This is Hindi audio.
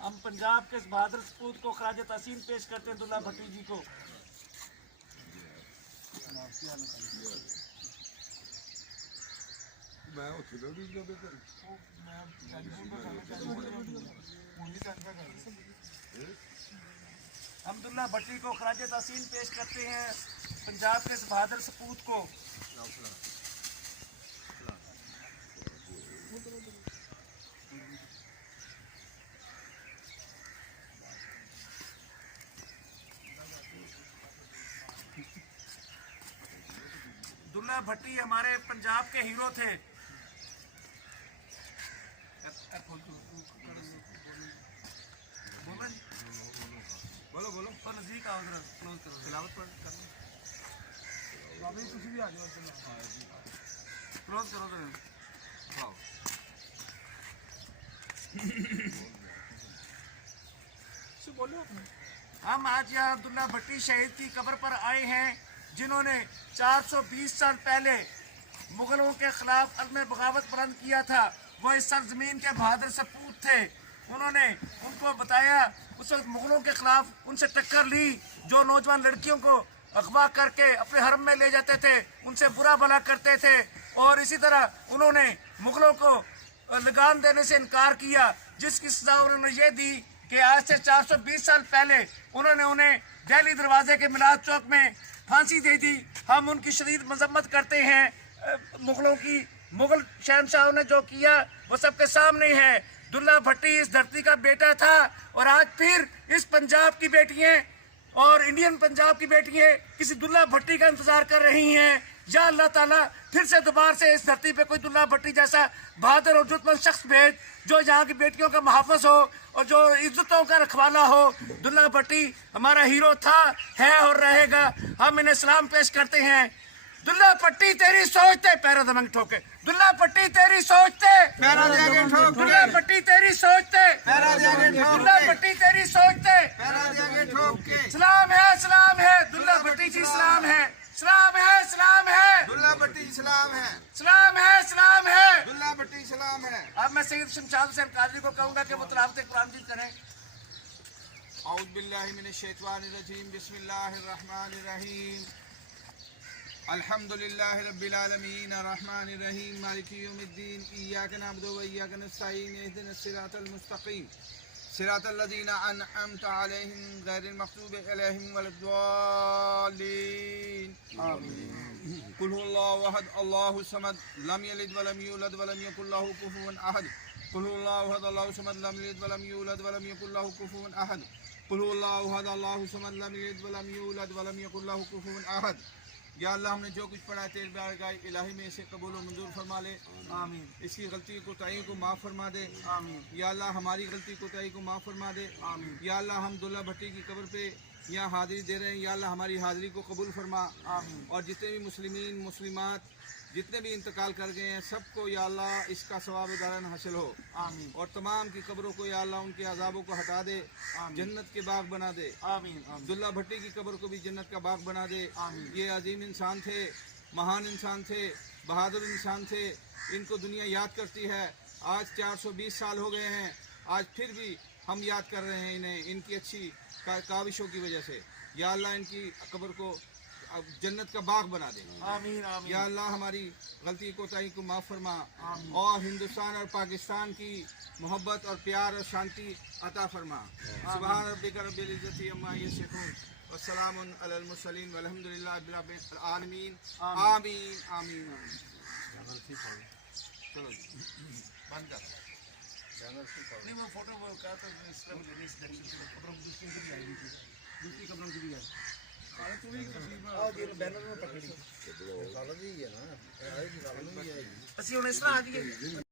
हम पंजाब के इस बहादुर सपूत को खराज तहसीन पेश करते हैं दुल्ला भट्टी जी को। हम दुल्ला भट्टी को खराज तहसीन पेश करते हैं पंजाब के इस बहादुर सपूत को। दुल्ला भट्टी हमारे पंजाब के हीरो थे। बोलो बोलो तो नजदीक आओ जरा, क्लोज करो, तिलावत पर अभी कुछ भी आ जाओ, क्लोज करो जरा। बोलो हम आज यहाँ दुल्ला भट्टी शहीद की कब्र पर आए हैं जिन्होंने 420 साल पहले मुगलों के खिलाफ अज़्म बगावत बुलंद किया था। वो इस सरजमीन के बहादुर सपूत थे। उन्होंने उनको बताया, उस वक्त मुगलों के खिलाफ उनसे टक्कर ली जो नौजवान लड़कियों को अगवा करके अपने हरम में ले जाते थे, उनसे बुरा भला करते थे। और इसी तरह उन्होंने मुगलों को लगान देने से इनकार किया, जिसकी सजा उन्होंने ये दी कि आज से 420 साल पहले उन्होंने उन्हें दिल्ली दरवाजे के मिलाद चौक में फांसी दे दी। हम उनकी शदीद मजम्मत करते हैं। मुगलों की मुगल शहनशाहों ने जो किया वो सबके सामने है। दुल्ला भट्टी इस धरती का बेटा था और आज फिर इस पंजाब की बेटियां और इंडियन पंजाब की बेटियां किसी दुल्ला भट्टी का इंतजार कर रही हैं। या अल्लाह ताला फिर से दोबारा से इस धरती पे कोई दुल्ला भट्टी जैसा बहादुर और जुर्मन शख्स भेज जो यहाँ की बेटियों का मुहाफ़िज़ हो और जो इज्जतों का रखवाला हो। दुल्ला भट्टी हमारा हीरो था, है और रहेगा। हम इन्हें सलाम पेश करते हैं। दुल्ला भट्टी तेरी सोचते पैरा दमंग ठोके, दुल्ला भट्टी तेरी सोचते पैरा दे आगे ठोके, दुल्ला भट्टी तेरी सोचते पैरा दे आगे ठोके, दुल्ला भट्टी तेरी सोचते पैरा दे आगे ठोके। सलाम है दुल्ला भट्टी जी, सलाम है, सलाम है, सलाम है दुल्ला भट्टी, सलाम है, सलाम है, सलाम है दुल्ला भट्टी, सलाम है। अब मैं सैयद शमशाद हुसैन कादरी को कहूंगा कि वो तिलावत कुरान जी करें। औज़ु बिल्लाहि मिनश शैतानिर रजीम, बिस्मिल्लाहिर रहमानिर रहीम, अल्हम्दुलिल्लाहि रब्बिल आलमीन, अर्रहमानिर रहीम, मालिकि यौमिद्दीन, इय्याका नअबुदु व इय्याका नस्तईन, इहदिनस सिरातल मुस्तक़ीम, सिरातल लज़ीना अनअमता अलैहिम गैरिल मग़ज़ूबि अलैहिम वलद्दाल्लीन, आमीन। कुल हुवल्लाहु अहद, अल्लाहुस समद, लम यलिद व लम यूलद व लम यकुल लहू कुफुवन अहद। कुल हुवल्लाहु अहद, अल्लाहुस समद, लम यलिद व लम यूलद व लम यकुल लहू कुफुवन अहद। कुल हुवल्लाहु अहद, अल्लाहुस समद, लम यलिद व लम यूलद व लम यकुल लहू कुफुवन अहद। या अल्लाह हमने जो कुछ पढ़ा तेरे बारगाह इलाही में इसे कबूल और मंजूर फरमा ले, आमीन। इसकी गलती कोताही को माफ़ फरमा दे, आमीन। या अल्लाह हमारी गलती कोताही को माफ़ फरमा दे, आमीन। या अल्लाह हम दुल्ला भट्टी की कब्र पे यहाँ हाजिरी दे रहे हैं, या अल्लाह हमारी हाजिरी को कबूल फरमा, आमीन। और जितने भी मुस्लिमीन मुस्लिमात जितने भी इंतकाल कर गए हैं सबको या अल्लाह इसका सवाब दारन हासिल हो, आमीन। और तमाम की कब्रों को या अल्लाह उनके अजाबों को हटा दे, जन्नत के बाग बना दे, आमीन। दुल्ला भट्टी की कब्र को भी जन्नत का बाग बना दे, आमीन। ये अजीम इंसान थे, महान इंसान थे, बहादुर इंसान थे। इनको दुनिया याद करती है। आज 420 साल हो गए हैं, आज फिर भी हम याद कर रहे हैं इन्हें, इनकी अच्छी काविशों की वजह से। या अल्लाह इनकी कब्र को जन्नत का बाग बना दे, आमीन, आमीन। या अल्लाह हमारी गलती कोताही को माफ़ फरमा और हिंदुस्तान और पाकिस्तान की मोहब्बत और प्यार और शांति अता फरमा। सुभान रब्बिका रब्बिल इज्जति अम्मा यसिफून व सलामुन अलल मुरसलीन वल्हम्दुलिल्लाहि रब्बिल आलमीन, आमीन, आमीन। चलो बंद कर नहीं, वो फोटो वो का तो इसका भी खबरों दूसरी आएगी, दूसरी खबरों की भी है। बैनर में पकड़ी, ਅਸੀਂ ਹੁਣ ਇਸ ਤਰ੍ਹਾਂ ਆ ਜਾਈਏ।